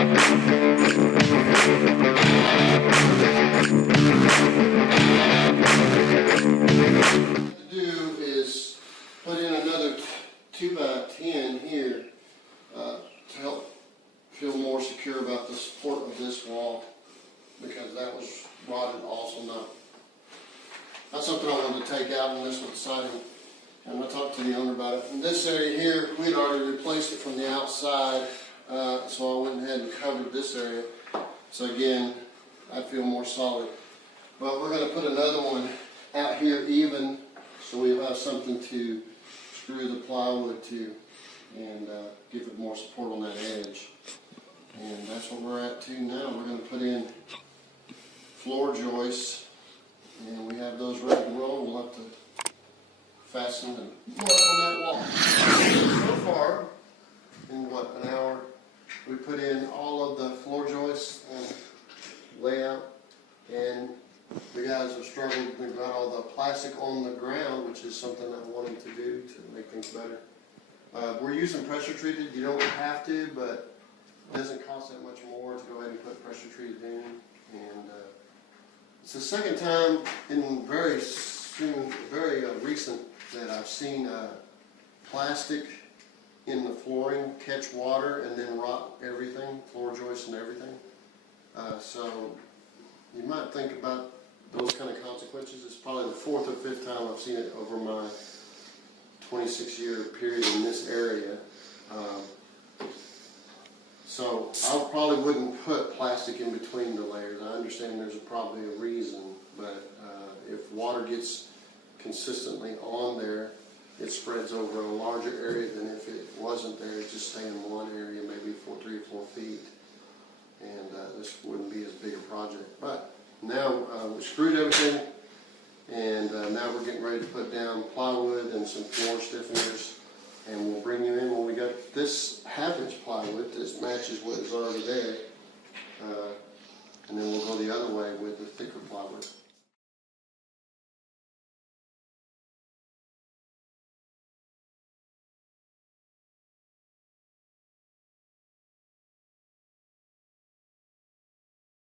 do is put in another 2x10 here to help feel more secure about the support of this wall, because that was rotted also. Not something I wanted to take out, and this was siding. I'm going to talk to the owner about it. In this area here, we had already replaced it from the outside, so I went ahead and covered this area. So again, I feel more solid. But we're going to put another one out here even, so we have something to screw the plywood to and give it more support on that edge. And that's what we're at to now. We're going to put in floor joists, and we have those ready to roll. We'll have to fasten and mark on that wall. So far, in what, an hour, we put in all of the floor joists and layout, and the guys have struggled. We've got all the plastic on the ground, which is something I'm wanting to do to make things better. We're using pressure treated. You don't have to, but it doesn't cost that much more to go ahead and put pressure treated in. And it's the second time in very recent that I've seen plastic in the flooring catch water and then rot everything, floor joists and everything. So you might think about those kind of consequences. It's probably the 4th or 5th time I've seen it over my 26-year period in this area. So I probably wouldn't put plastic in between the layers. I understand there's probably a reason, but if water gets consistently on there, it spreads over a larger area than if it wasn't there. It just stay in one area, maybe 3 or 4 feet, and this wouldn't be as big a project. But now we screwed everything, and now we're getting ready to put down plywood and some floor stiffeners, and we'll bring you in when we got this 1/2-inch plywood. This matches what is already there, and then we'll go the other way with the thicker plywood.